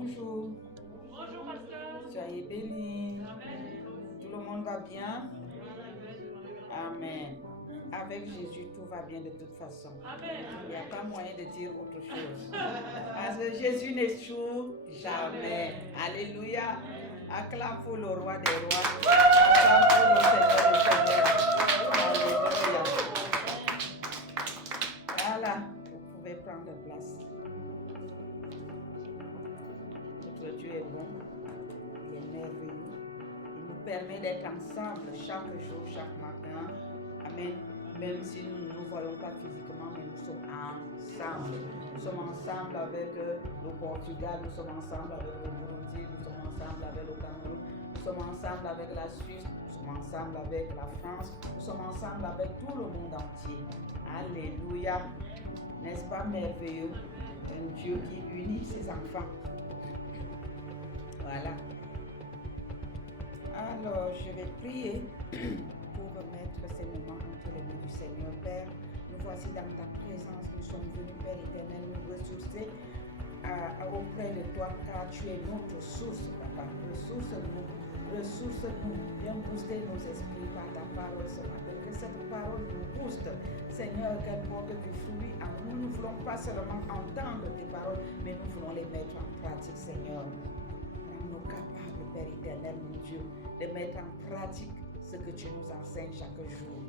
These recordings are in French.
Bonjour. Bonjour, pasteur. Soyez bénis. Amen. Tout le monde va bien? Amen. Avec Jésus, tout va bien de toute façon. Amen. Il n'y a pas moyen de dire autre chose. Parce que Jésus n'échoue jamais. Alléluia. Acclame pour le roi des rois. Acclame pour le Seigneur des seigneurs. Alléluia. Voilà. Vous pouvez prendre place. Notre Dieu est bon. Il est merveilleux. Il nous permet d'être ensemble chaque jour, chaque matin. Amen. Même si nous ne nous voyons pas physiquement, mais nous sommes ensemble. Nous sommes ensemble avec le Portugal, nous sommes ensemble avec le Burundi, nous sommes ensemble avec le Cameroun, nous sommes ensemble avec la Suisse, nous sommes ensemble avec la France, nous sommes ensemble avec tout le monde entier. Alléluia. N'est-ce pas merveilleux? Un Dieu qui unit ses enfants. Voilà. Alors, je vais prier pour mettre ces moments entre les mains du Seigneur. Père, nous voici dans ta présence. Nous sommes venus, Père éternel, nous ressourcer auprès de toi, car tu es notre source, Papa. Ressource-nous, viens booster nos esprits par ta parole ce matin. Que cette parole nous booste. Seigneur, qu'elle porte du fruit en nous. Nous ne voulons pas seulement entendre tes paroles, mais nous voulons les mettre en pratique, Seigneur. Rends-nous capables, Père éternel, mon Dieu, de mettre en pratique ce que tu nous enseignes chaque jour.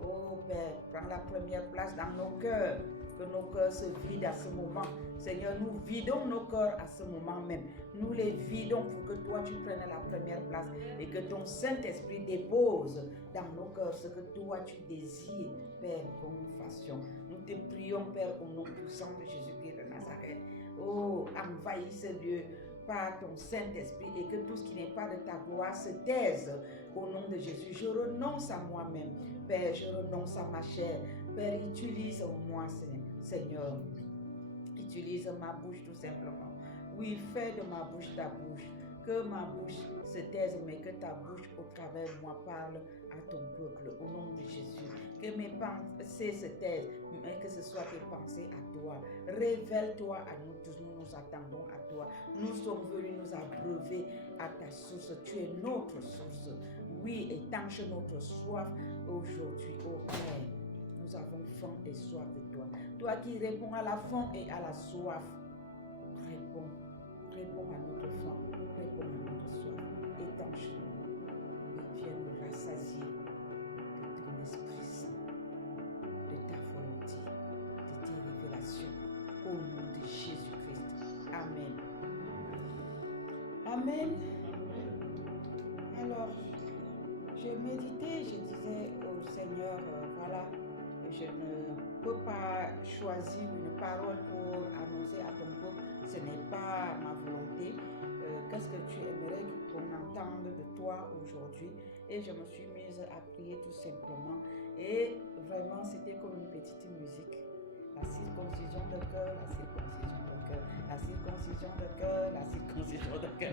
Oh Père, prends la première place dans nos cœurs, que nos cœurs se vident à ce moment. Seigneur, nous vidons nos cœurs à ce moment même. Nous les vidons pour que toi tu prennes la première place et que ton Saint-Esprit dépose dans nos cœurs ce que toi tu désires, Père, que nous fassions. Nous te prions, Père, au nom puissant de Jésus-Christ de Nazareth. Oh, envahis ce lieu par ton Saint-Esprit et que tout ce qui n'est pas de ta gloire se taise au nom de Jésus. Je renonce à moi-même, Père, je renonce à ma chair. Père, utilise-moi, Seigneur. Utilise ma bouche tout simplement. Oui, fais de ma bouche ta bouche. Que ma bouche se taise, mais que ta bouche au travers de moi parle à ton peuple, au nom de Jésus. Que mes pensées se taisent, mais que ce soit tes pensées à toi. Révèle-toi à nous tous, nous nous attendons à toi. Nous sommes venus nous abreuver à ta source. Tu es notre source. Oui, étanche notre soif aujourd'hui, ô Père. Nous avons faim et soif de toi. Toi qui réponds à la faim et à la soif, réponds. Réponds à notre faim, réponds à notre soif. Étanche-nous et viens nous rassasier de ton Esprit Saint, de ta volonté, de tes révélations. Au nom de Jésus-Christ. Amen. Amen. Alors, je méditais, je disais au Seigneur, voilà, je ne peux pas choisir une parole pour annoncer à ton peuple, ce n'est pas ma volonté. Qu'est-ce que tu aimerais qu'on entende de toi aujourd'hui? Et je me suis mise à prier tout simplement. Et vraiment, c'était comme une petite musique. La circoncision de cœur, la circoncision de cœur, la circoncision de cœur, la circoncision de cœur.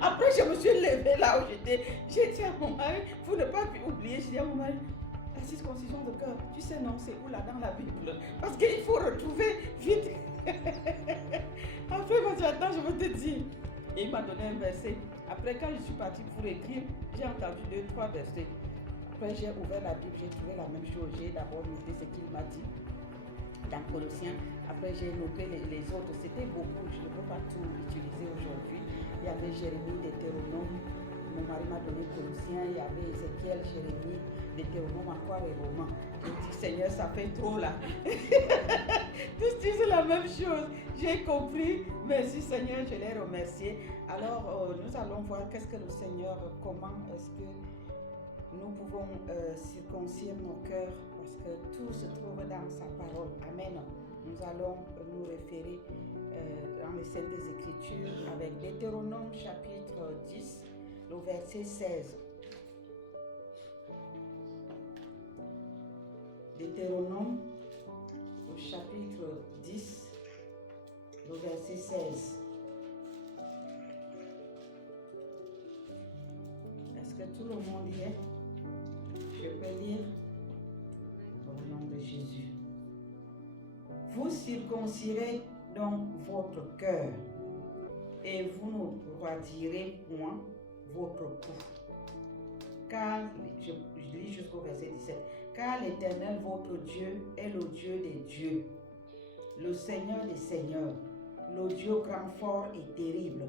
Après, je me suis levée là où j'étais. J'ai dit à mon mari, pour ne pas oublier, j'ai dit à mon mari, la circoncision de cœur, tu sais non, c'est où là dans la Bible? Parce qu'il faut retrouver vite. Après, il m'a dit, attends, je vais te dire. Et il m'a donné un verset. Après, quand je suis partie pour écrire, j'ai entendu 2-3 versets. Après, j'ai ouvert la Bible, j'ai trouvé la même chose. J'ai d'abord noté ce qu'il m'a dit dans Colossiens. Après, j'ai noté les autres. C'était beaucoup. Je ne peux pas tout utiliser aujourd'hui. Il y avait Jérémie, Deutéronome. Mon mari m'a donné Colossiens. Il y avait Ézéchiel, Jérémie, Deutéronome, encore et Romains. J'ai dit, Seigneur, ça fait trop là. Tous disent la même chose. J'ai compris. Merci Seigneur, je l'ai remercié. Alors, nous allons voir qu'est-ce que le Seigneur, comment est-ce que nous pouvons circoncire nos cœurs, parce que tout se trouve dans sa parole. Amen. Nous allons nous référer dans les Saintes Écritures avec Deutéronome chapitre 10, le verset 16. Deutéronome au chapitre 10, le verset 16. Est-ce que tout le monde y est? Je peux lire au nom de Jésus. Vous circoncirez donc votre cœur et vous ne radirez point votre cou. Car, je lis jusqu'au verset 17, car l'Éternel, votre Dieu, est le Dieu des dieux, le Seigneur des seigneurs, le Dieu grand, fort et terrible,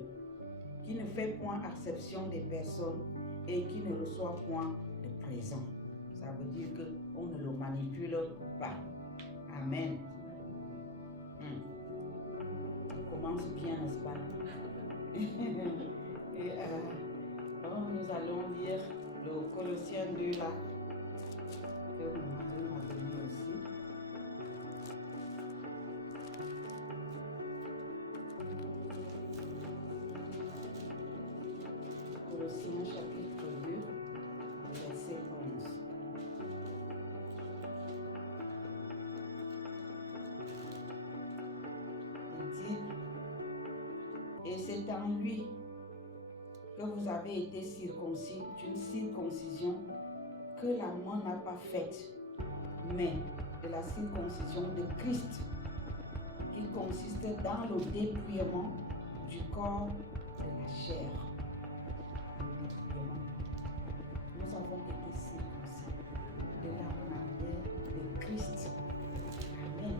qui ne fait point acception des personnes et qui ne reçoit point de présent. Ça veut dire qu'on ne le manipule pas. Amen. On commence bien, n'est-ce pas? Et nous allons lire le Colossiens 2 là, que nous m'a donné aussi. Colossiens chapitre 2, verset 11. Il dit, et c'est en lui que vous avez été circoncis d'une circoncision que la main n'a pas faite, mais de la circoncision de Christ, qui consiste dans le dépouillement du corps de la chair. Nous avons été circoncis de la manière de Christ. Amen.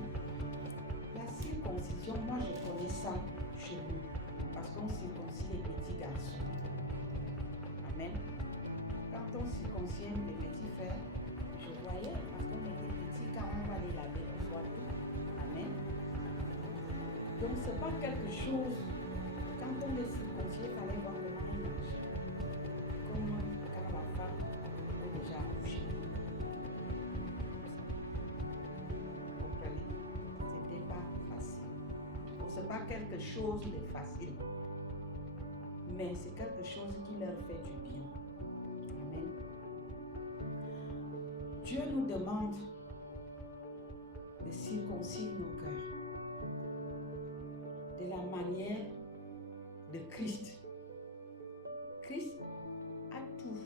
La circoncision, moi je connais ça chez nous, parce qu'on circoncis les petits garçons. Amen. Quand on circoncie les petits frères, je voyais, parce qu'on était petits, quand on va les laver, on voit tout. Amen. Donc ce n'est pas quelque chose, quand on est circoncis, il fallait voir comment il marche. Comme quand la femme est déjà accouchée. Vous comprenez? Ce n'était pas facile. Donc ce n'est pas quelque chose de facile. Mais c'est quelque chose qui leur fait du bien. Amen. Dieu nous demande de circoncire nos cœurs de la manière de Christ. Christ a tout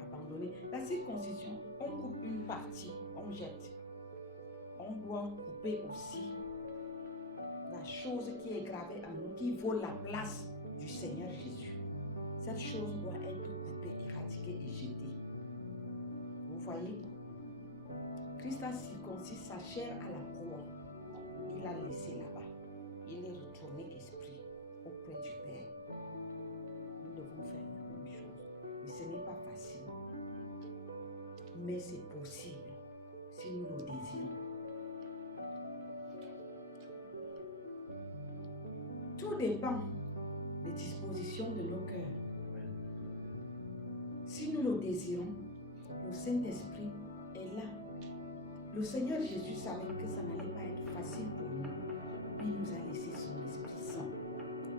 abandonné. La circoncision, on coupe une partie, on jette. On doit couper aussi la chose qui est gravée en nous, qui vaut la place du Seigneur Jésus. Cette chose doit être coupée, éradiquée et jetée. Vous voyez? Christ a circoncis sa chair à la croix. Il l'a laissé là-bas. Il est retourné esprit auprès du Père. Nous devons faire la même chose. Mais ce n'est pas facile. Mais c'est possible si nous le désirons. Tout dépend des dispositions de nos cœurs. Si nous le désirons, le Saint-Esprit est là. Le Seigneur Jésus savait que ça n'allait pas être facile pour nous. Il nous a laissé son Esprit Saint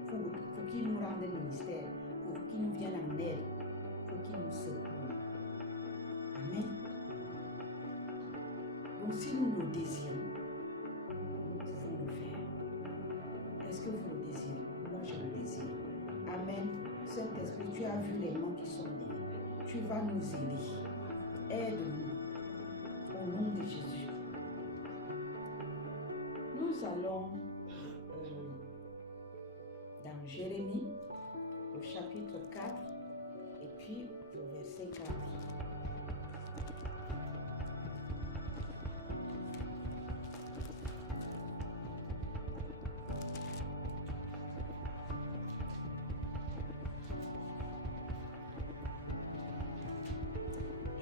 pour qu'il nous rende le mystère, pour qu'il nous vienne en aide, pour qu'il nous secoue. Amen. Donc si nous le désirons, nous pouvons le faire. Est-ce que vous le désirez? Moi je le désire. Amen. Saint-Esprit, tu as vu les mains qui sont liées. Tu vas nous aider. Aide-nous. Au nom de Jésus. Nous allons dans Jérémie, au chapitre 4, et puis le verset 4.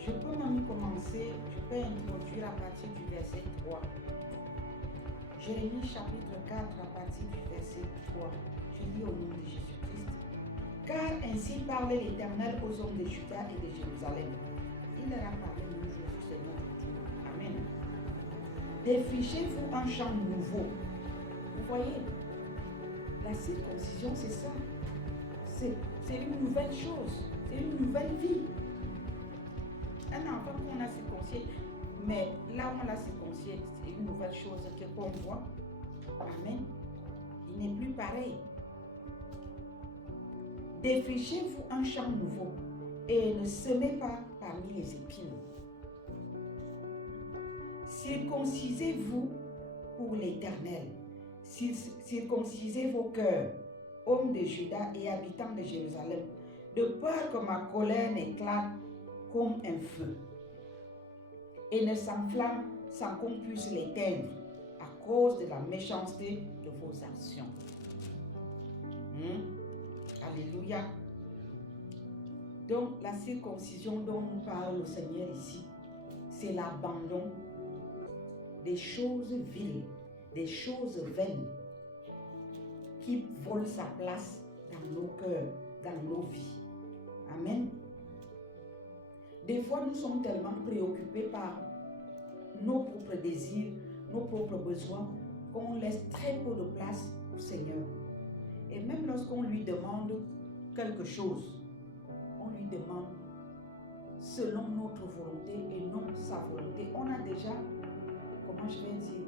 Je peux même commencer, je peux introduire à partir du verset 3. Jérémie chapitre 4 à partir du verset 3. Je lis au nom de Jésus-Christ. Car ainsi parle l'Éternel aux hommes de Juda et de Jérusalem. Il leur a parlé le jour du Seigneur. Amen. Défrichez-vous un champ nouveau. Vous voyez, la circoncision c'est ça. C'est une nouvelle chose. C'est une nouvelle vie. Un enfant qu'on a circoncié, mais là où on l'a circoncié, c'est une nouvelle chose qu'on voit. Amen. Il n'est plus pareil. Défrichez-vous un champ nouveau et ne semez pas parmi les épines. Circoncisez-vous pour l'Éternel. Circoncisez vos cœurs hommes de Juda et habitants de Jérusalem, de peur que ma colère n'éclate comme un feu et ne s'enflamme sans qu'on puisse l'éteindre à cause de la méchanceté de vos actions. Alléluia. Donc, la circoncision dont nous parle le Seigneur ici, c'est l'abandon des choses viles, des choses vaines qui volent sa place dans nos cœurs, dans nos vies. Amen. Des fois, nous sommes tellement préoccupés par nos propres désirs, nos propres besoins, qu'on laisse très peu de place au Seigneur. Et même lorsqu'on lui demande quelque chose, on lui demande selon notre volonté et non sa volonté. On a déjà, comment je vais dire,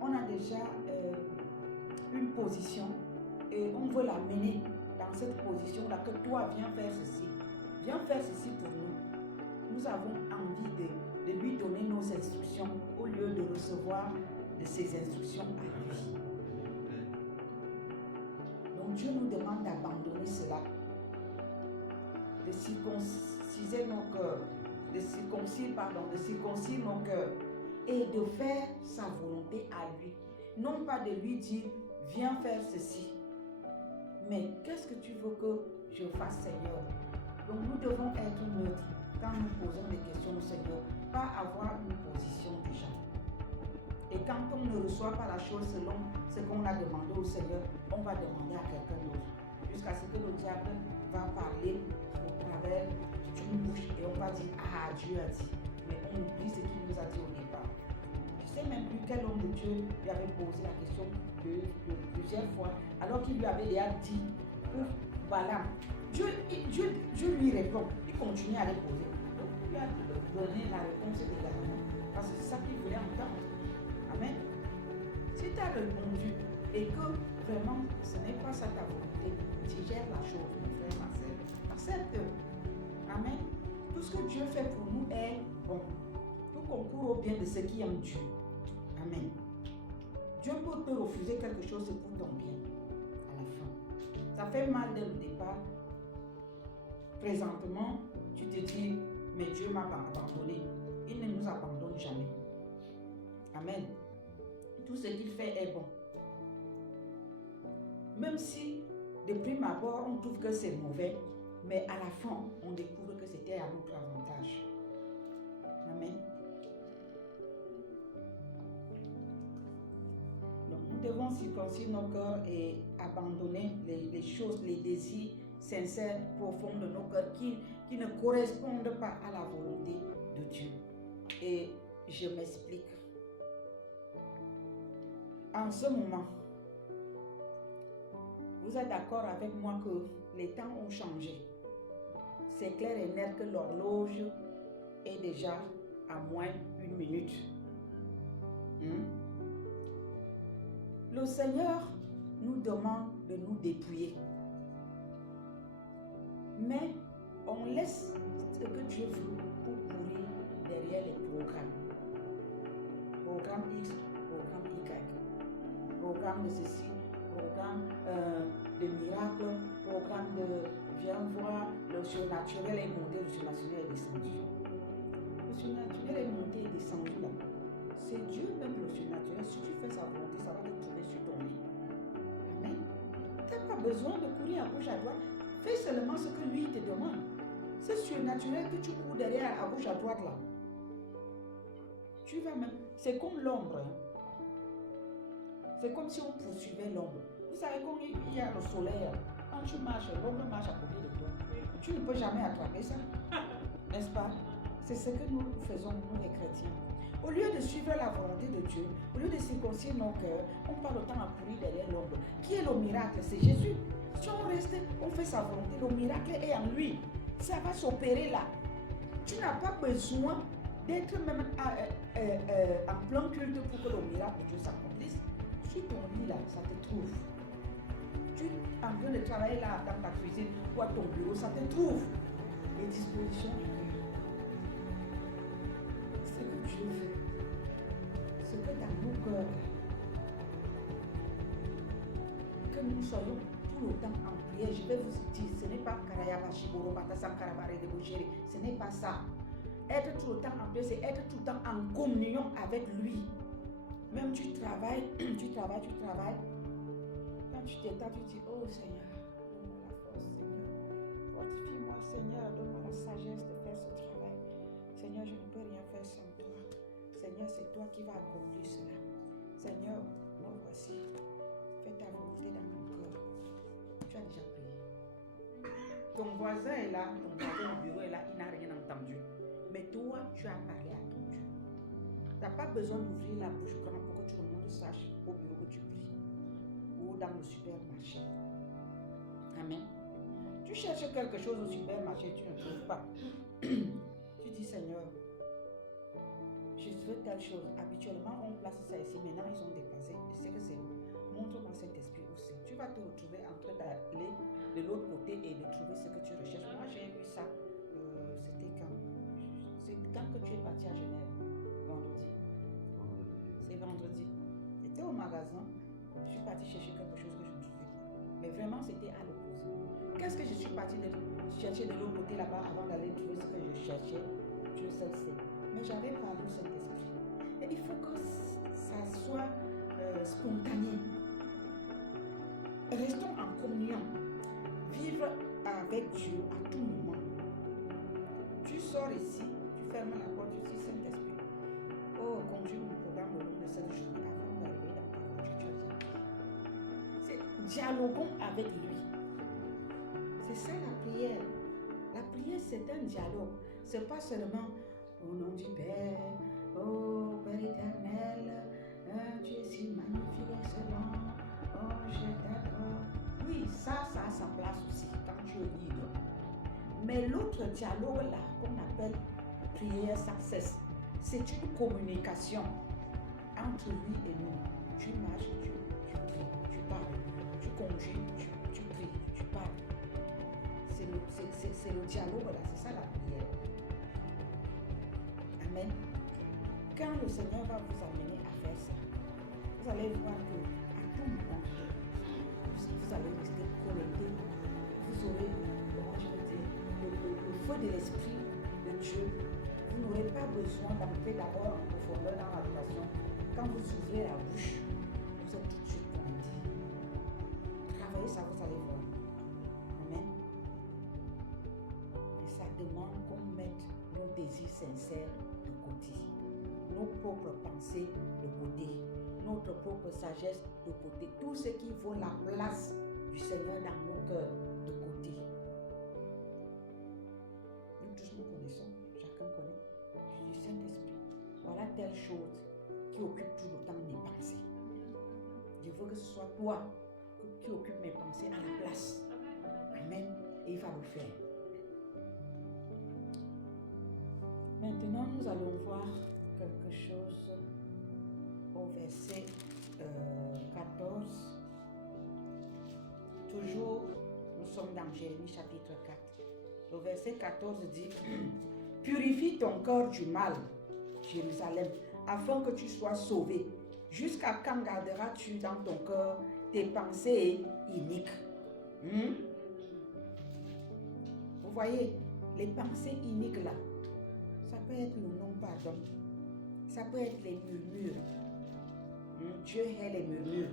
on a déjà une position et on veut l'amener dans cette position-là, que toi, viens faire ceci pour nous. Nous avons envie de lui donner nos instructions au lieu de recevoir de ses instructions à lui. Donc Dieu nous demande d'abandonner cela, de circoncire nos cœurs, de circoncire nos cœurs et de faire sa volonté à lui. Non pas de lui dire, viens faire ceci, mais qu'est-ce que tu veux que je fasse, Seigneur? Donc nous devons être neutres quand nous posons des questions au Seigneur, pas avoir une position du genre. Et quand on ne reçoit pas la chose selon ce qu'on a demandé au Seigneur, on va demander à quelqu'un d'autre, jusqu'à ce que le diable va parler au travers d'une bouche et on va dire, ah, Dieu a dit, mais on oublie ce qu'il nous a dit au départ. Je ne sais même plus quel homme de Dieu lui avait posé la question plusieurs fois, alors qu'il lui avait déjà dit pour Balaam. Dieu lui répond, il continue à les poser. Donc il lui a donné la réponse également, parce que c'est ça qu'il voulait entendre. Amen. Si tu as répondu et que vraiment ce n'est pas ça ta volonté, digère la chose, mon frère, ma soeur. Accepte. Amen. Tout ce que Dieu fait pour nous est bon. Tout concourt au bien de ceux qui aiment Dieu. Amen. Dieu peut te refuser quelque chose, c'est pour ton bien à la fin. Ça fait mal dès le départ. Présentement, tu te dis, mais Dieu m'a abandonné. Il ne nous abandonne jamais. Amen. Tout ce qu'il fait est bon. Même si, de prime abord, on trouve que c'est mauvais, mais à la fin, on découvre que c'était à notre avantage. Amen. Donc, nous devons circoncire nos cœurs et abandonner les choses, les désirs sincères, profonds de nos cœurs qui ne correspondent pas à la volonté de Dieu. Et je m'explique. En ce moment, vous êtes d'accord avec moi que les temps ont changé. C'est clair et net que l'horloge est déjà à moins une minute. Le Seigneur nous demande de nous dépouiller. Mais on laisse ce que Dieu veut pour courir derrière les programmes. Programme X, programme Y. Programme de ceci, programme de miracle, programme de viens voir, le surnaturel est monté, le surnaturel est descendu. Le surnaturel est monté et descendu là. C'est Dieu même le surnaturel. Si tu fais sa volonté, ça va te trouver sur ton lit. Amen. Tu n'as pas besoin de courir à gauche à droite. Fais seulement ce que lui te demande. C'est surnaturel que tu cours derrière à gauche à droite là. Tu vas même. C'est comme l'ombre. Hein. C'est comme si on poursuivait l'ombre. Vous savez, quand il y a le soleil, quand tu marches, l'ombre marche à côté de toi. Tu ne peux jamais attraper ça. N'est-ce pas? C'est ce que nous faisons, nous les chrétiens. Au lieu de suivre la volonté de Dieu, au lieu de circoncire nos cœurs, on passe le temps à courir derrière l'ombre. Qui est le miracle? C'est Jésus. Si on reste, on fait sa volonté, le miracle est en lui. Ça va s'opérer là. Tu n'as pas besoin d'être même en plein culte pour que le miracle de Dieu s'accomplisse. Sur ton lit là, ça te trouve. Tu es en train de travailler là dans ta cuisine ou à ton bureau, ça te trouve. Les dispositions du cœur. Ce que Dieu veut, ce que dans nos cœurs, que nous soyons tout le temps en prière. Je vais vous dire, ce n'est pas Karayabashiboro Batasan Karabare de Bouchere. Ce n'est pas ça. Être tout le temps en prière, c'est être tout le temps en communion avec lui. Même tu travailles. Quand tu t'étends, tu dis, oh Seigneur, donne-moi la force, Seigneur. Fortifie-moi, Seigneur, donne-moi la sagesse de faire ce travail. Seigneur, je ne peux rien faire sans toi. Seigneur, c'est toi qui vas accomplir cela. Seigneur, nous voici. Fais ta volonté dans mon cœur. Tu as déjà prié. Ton voisin est là, ton voisin au bureau est là, il n'a rien entendu. Mais toi, tu as parlé à ton Dieu. Tu n'as pas besoin d'ouvrir la bouche grand pour que tout le monde sache au bureau que tu pries. Ou dans le supermarché. Amen. Tu cherches quelque chose au supermarché, tu ne trouves pas. Tu dis, Seigneur, je veux telle chose. Habituellement, on place ça ici. Maintenant, ils ont déplacé. Je sais que c'est où. Montre-moi cet esprit aussi. Tu vas te retrouver en train d'aller de l'autre côté et de trouver ce que tu recherches. Moi, j'ai vu ça. C'était quand? C'est quand que tu es parti à Genève? Vendredi. C'est vendredi. J'étais au magasin. Je suis partie chercher quelque chose que je ne trouvais pas. Mais vraiment, c'était à l'opposé. Qu'est-ce que je suis partie chercher de l'autre côté là-bas avant d'aller trouver ce que je cherchais? Dieu seul sait. Mais j'avais parlé au Saint-Esprit. Et il faut que ça soit spontané. Restons en communion. Vivre avec Dieu à tout moment. Tu sors ici, tu fermes la porte, tu dis Saint-Esprit. Oh, conduis mon programme au long de cette journée avant d'arriver dans ta voiture. Tu as déjà prié. C'est dialoguons avec lui. C'est ça la prière. La prière, c'est un dialogue. C'est pas seulement au nom du Père, oh Père éternel, tu es si magnifique et excellent, oh je t'adore. Oui, ça a sa place aussi quand tu es libre. Mais l'autre dialogue là, qu'on appelle prière success, c'est une communication entre lui et nous. Tu marches, tu pries, tu parles, tu conduis, tu pries, tu parles. C'est le dialogue là, c'est ça la prière. Amen. Quand le Seigneur va vous amener à faire ça, vous allez voir que à tout moment, vous allez rester connecté. Vous aurez, comment je veux dire, le feu de l'Esprit de Dieu. Vous n'aurez pas besoin d'entrer d'abord en profondeur dans l'adoration. Quand vous ouvrez la bouche, vous êtes tout de suite connecté. Travaillez ça, vous allez voir. Amen. Mais ça demande qu'on mette nos désirs sincères de côté, nos propres pensées de côté, notre propre sagesse de côté, tout ce qui vaut la place du Seigneur dans nos cœurs de côté. Nous tous nous connaissons, chacun connaît. Je dis Saint-Esprit, voilà telle chose qui occupe tout le temps mes pensées. Je veux que ce soit toi qui occupe mes pensées à la place. Amen. Et il va le faire. Maintenant, nous allons voir quelque chose au verset 14. Toujours, nous sommes dans Jérémie chapitre 4. Le verset 14 dit « Purifie ton cœur du mal, Jérusalem, afin que tu sois sauvé. Jusqu'à quand garderas-tu dans ton cœur tes pensées iniques ?» Vous voyez, les pensées iniques là, ça peut être le non-pardon. Ça peut être les murmures. Dieu hait les murmures.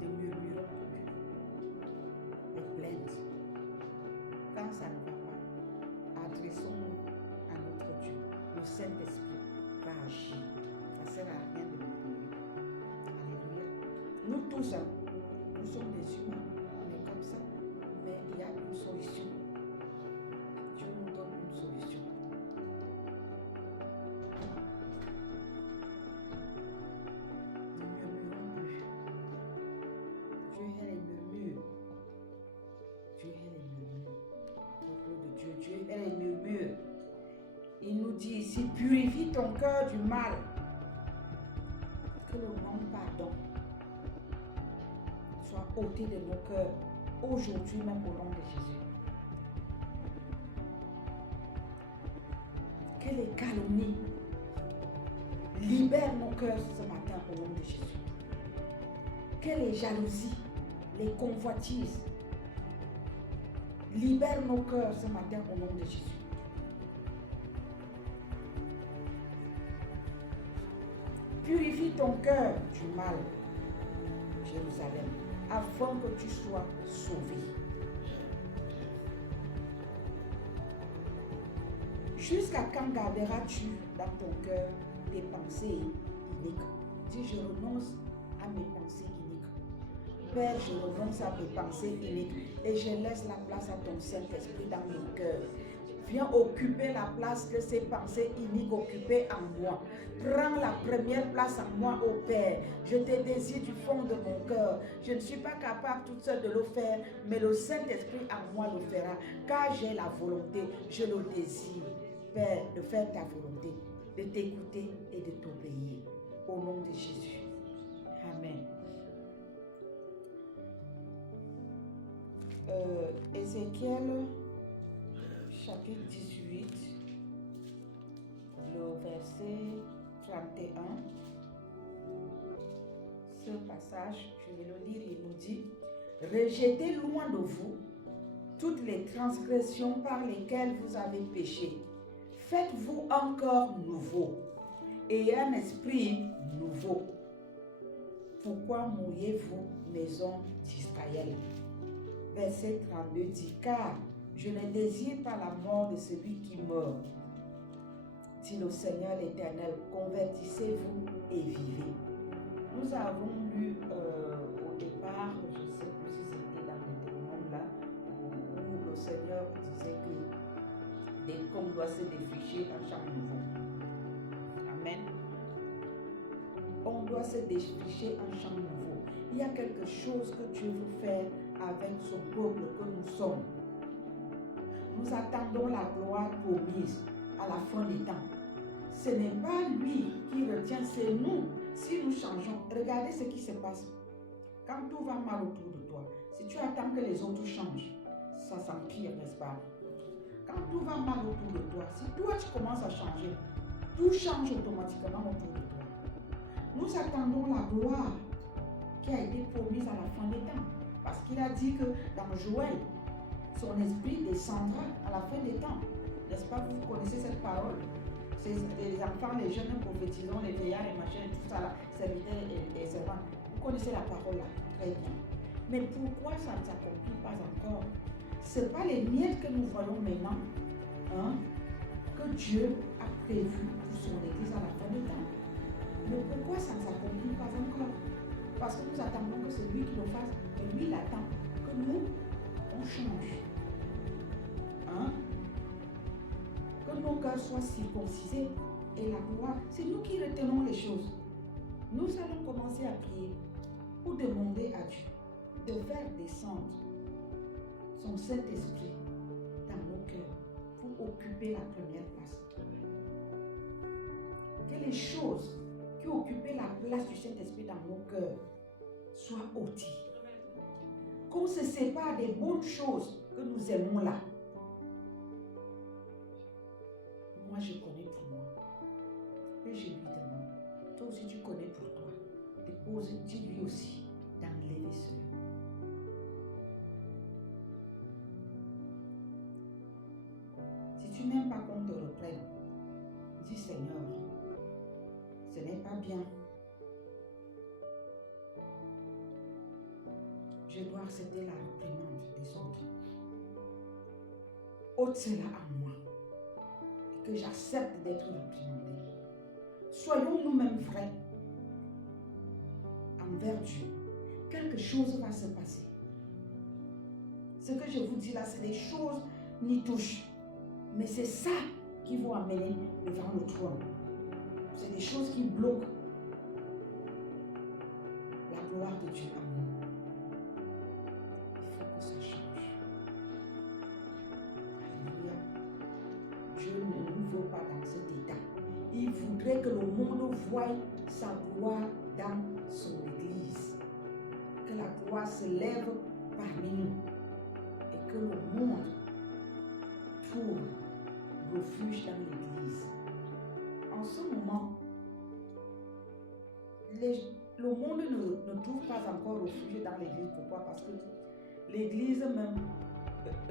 Les murmures. Les plaintes. Quand ça ne va pas, adressons-nous à notre Dieu. Le Saint-Esprit va agir. Ça ne sert à rien de murmurer. Alléluia. Nous tous, nous sommes des humains. On est comme ça. Mais il y a une solution. Dieu nous donne une solution. Ne murmurons plus. Dieu hait les murmures. Dieu hait les murmures. Peuple de Dieu, Dieu hait les murmures. Il nous dit ici, purifie ton cœur du mal. Que le non-pardon soit ôté de nos cœurs aujourd'hui même au nom de Jésus. Que les calomnies libèrent nos cœurs ce matin au nom de Jésus. que les jalousies, les convoitises libèrent nos cœurs ce matin au nom de Jésus. Purifie ton cœur du mal, Jérusalem, afin que tu sois sauvé. Jusqu'à quand garderas-tu dans ton cœur des pensées iniques? Dis, je renonce à mes pensées iniques. Père, je renonce à mes pensées iniques et je laisse la place à ton Saint-Esprit dans mon cœur. Viens occuper la place que ces pensées iniques occupaient en moi. Prends la première place en moi, ô Père. Je te désire du fond de mon cœur. Je ne suis pas capable toute seule de le faire, mais le Saint-Esprit en moi le fera. Car j'ai la volonté, je le désire, Père, de faire ta volonté, de t'écouter et de t'obéir. Au nom de Jésus. Amen. Ézéchiel, chapitre 18, le verset 31. Ce passage, je vais le lire, il nous dit: rejetez loin de vous toutes les transgressions par lesquelles vous avez péché. Faites-vous un corps nouveau et un esprit nouveau. Pourquoi mourriez-vous, maison d'Israël? Verset 32 dit: car je ne désire pas la mort de celui qui meurt. Dit le Seigneur l'Éternel, convertissez-vous et vivez. Nous avons lu au départ, je ne sais plus si c'était dans le Deutéronome là, où le Seigneur disait qu'on doit se défricher un champ nouveau. Amen. On doit se défricher un champ nouveau. Il y a quelque chose que Dieu veut faire avec son peuple que nous sommes. Nous attendons la gloire promise à la fin des temps. Ce n'est pas lui qui retient, c'est nous. Si nous changeons, regardez ce qui se passe. Quand tout va mal autour de toi, si tu attends que les autres changent, ça s'empire, n'est-ce pas? Quand tout va mal autour de toi, si toi tu commences à changer, tout change automatiquement autour de toi. Nous attendons la gloire qui a été promise à la fin des temps. Parce qu'il a dit que dans Joël, son esprit descendra à la fin des temps. N'est-ce pas? Vous connaissez cette parole? C'est les enfants, les jeunes prophétisons, les vieillards, les machins, tout ça là, serviteurs et servants. Vous connaissez la parole là, très bien. Mais pourquoi ça ne s'accomplit pas encore? Ce n'est pas les miettes que nous voyons maintenant, hein, que Dieu a prévu pour son église à la fin des temps. Mais pourquoi ça ne s'accomplit pas encore? Parce que nous attendons que c'est lui qui le fasse, et lui il attend que nous, on change. Hein? Que nos cœurs soient circoncisés et la gloire, c'est nous qui retenons les choses. Nous allons commencer à prier pour demander à Dieu de faire descendre son Saint-Esprit dans nos cœurs pour occuper la première place. Que les choses qui occupent la place du Saint-Esprit dans nos cœurs soient ôtées. Qu'on se sépare des bonnes choses que nous aimons là. Moi, je connais pour moi. Et je lui demande, toi aussi tu connais pour toi. Dépose, dis-lui aussi d'enlever cela. Si tu n'aimes pas qu'on te reprenne, dis Seigneur, ce n'est pas bien. Je dois accepter la réprimande des autres. Ôte cela à moi. Et que j'accepte d'être réprimandé. Soyons nous-mêmes vrais envers Dieu. Quelque chose va se passer. Ce que je vous dis là, c'est des choses n'y touchent. Mais c'est ça qui vont amener devant le trône. C'est des choses qui bloquent la gloire de Dieu en nous. Il faut que ça change. Alléluia. Dieu ne nous veut pas dans cet état. Il voudrait que le monde voie sa gloire dans son église. Que la gloire se lève parmi nous. Et que le monde trouve refuge dans l'église. En ce moment, le monde ne trouve pas encore refuge dans l'église. Pourquoi? Parce que l'église même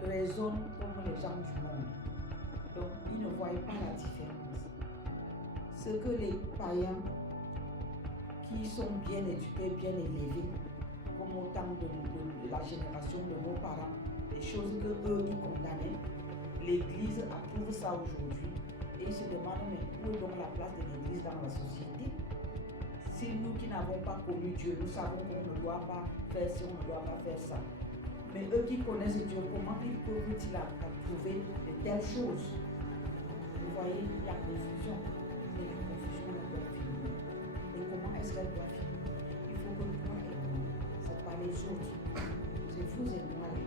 raisonne comme les gens du monde. Donc, ils ne voient pas la différence. Ce que les païens qui sont bien éduqués, bien élevés, comme au temps de la génération de nos parents, les choses que eux ils condamnaient, l'église approuve ça aujourd'hui et ils se demandent mais où est donc la place de l'église dans la société? Si nous qui n'avons pas connu Dieu, nous savons qu'on ne doit pas faire ci, on ne doit pas faire ça. Mais eux qui connaissent Dieu, comment ils peuvent-ils approuver de telles choses? Vous voyez, il y a confusion. Et la confusion elle doit finir. Et comment est-ce qu'elle doit finir? Il faut que toi et moi, ce n'est pas les autres. C'est vous et moi là.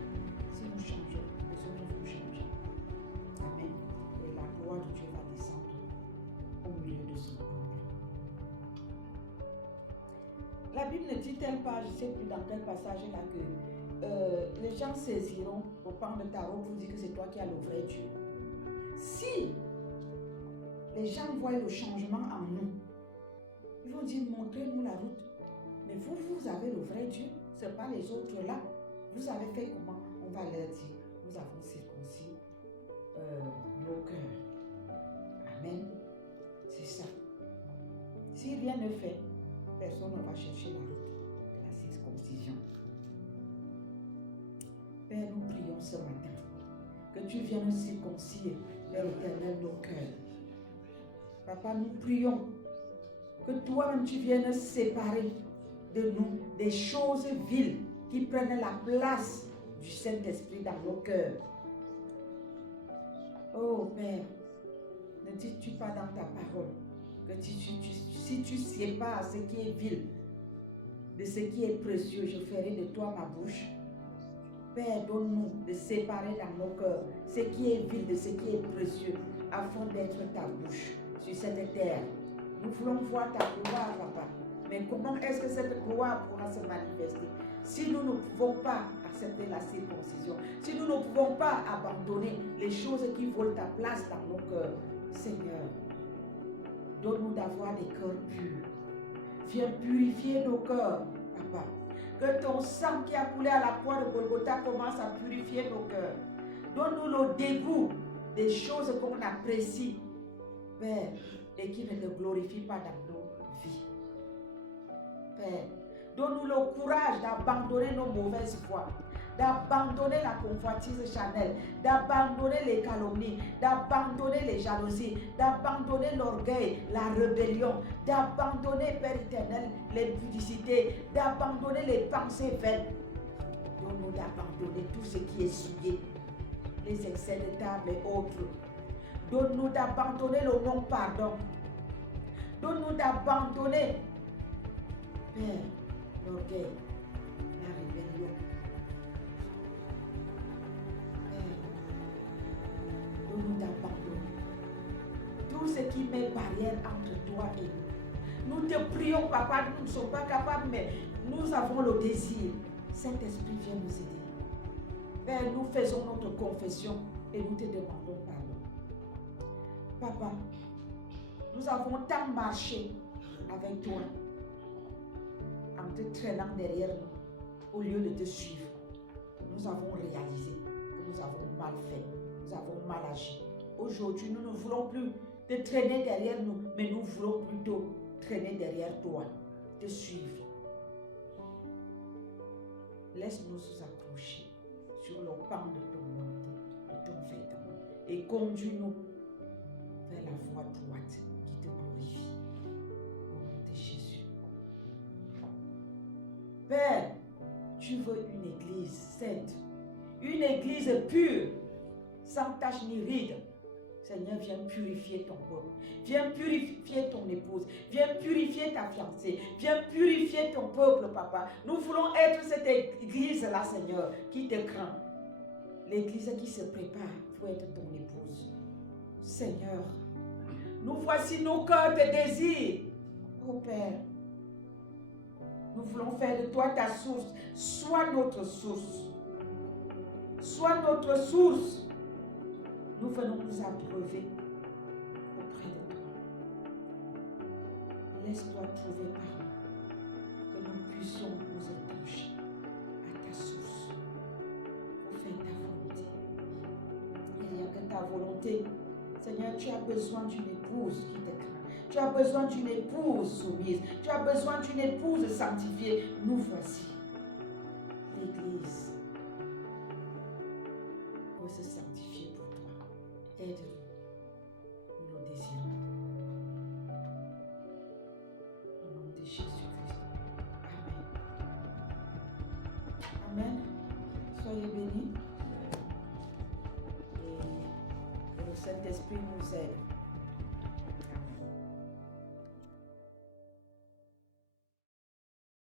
Si nous changeons, les autres vont changer. Amen. Et la gloire de Dieu va descendre au milieu de son peuple. La Bible ne dit-elle pas, je ne sais plus dans quel passage là, que les gens saisiront au pan de ta robe pour dire que c'est toi qui as le vrai Dieu. Si les gens voient le changement en nous, ils vont dire, montrez-nous la route. Mais vous avez le vrai Dieu, ce n'est pas les autres là. Vous avez fait comment? On va leur dire, nous avons circoncis nos cœurs. Amen. C'est ça. Si rien ne fait, personne ne va chercher la route de la circoncision. Père, nous prions ce matin que tu viennes circoncire, Père éternel, nos cœurs. Papa, nous prions que toi-même tu viennes séparer de nous des choses viles qui prennent la place du Saint-Esprit dans nos cœurs. Oh Père, ne dis-tu pas dans ta parole que si tu sépares ce qui est vil de ce qui est précieux, je ferai de toi ma bouche. Père, donne-nous de séparer dans nos cœurs ce qui est vil de ce qui est précieux, afin d'être ta bouche sur cette terre. Nous voulons voir ta gloire, Papa. Mais comment est-ce que cette gloire pourra se manifester si nous ne pouvons pas accepter la circoncision, si nous ne pouvons pas abandonner les choses qui volent ta place dans nos cœurs? Seigneur, donne-nous d'avoir des cœurs purs. Viens purifier nos cœurs, Papa. Que ton sang qui a coulé à la croix de Golgotha commence à purifier nos cœurs. Donne-nous le dégoût des choses qu'on apprécie, Père, et qui ne te glorifient pas dans nos vies. Père, donne-nous le courage d'abandonner nos mauvaises voies, d'abandonner la convoitise charnelle, d'abandonner les calomnies, d'abandonner les jalousies, d'abandonner l'orgueil, la rébellion, d'abandonner, Père éternel, les pudicités, d'abandonner les pensées vaines. Donne-nous d'abandonner tout ce qui est souillé, les excès de table et autres. Donne-nous d'abandonner le non-pardon. Donne-nous d'abandonner, Père, l'orgueil, la rébellion. Donne-nous d'abandonner tout ce qui met barrière entre toi et nous. Nous te prions, Papa, nous ne sommes pas capables, mais nous avons le désir. Saint-Esprit, viens nous aider. Père, nous faisons notre confession et nous te demandons pardon. Papa, nous avons tant marché avec toi en te traînant derrière nous au lieu de te suivre. Nous avons réalisé que nous avons mal fait, nous avons mal agi. Aujourd'hui, nous ne voulons plus te traîner derrière nous, mais nous voulons plutôt traîner derrière toi, te suivre. Laisse-nous nous accrocher sur le pan de ton manteau, de ton vêtement, et conduis-nous vers la voie droite qui te glorifie. Au nom de Jésus. Père, tu veux une église sainte, une église pure, sans tache ni ride. Seigneur, viens purifier ton peuple, viens purifier ton épouse, viens purifier ta fiancée, viens purifier ton peuple, Papa. Nous voulons être cette église-là, Seigneur, qui te craint. L'église qui se prépare pour être ton épouse. Seigneur, nous voici, nos cœurs te désirent. Oh Père, nous voulons faire de toi ta source. Sois notre source. Sois notre source. Nous venons nous abreuver auprès de toi. Laisse-toi trouver par nous. vérité. Seigneur, tu as besoin d'une épouse qui te craint. Tu as besoin d'une épouse soumise. Tu as besoin d'une épouse sanctifiée. Nous voici. L'Église veut se sanctifier pour toi. Aide-nous. Nous le désirons. Au nom de Jésus-Christ. Amen. Amen. Soyez bénis. Et que le Saint-Esprit nous aide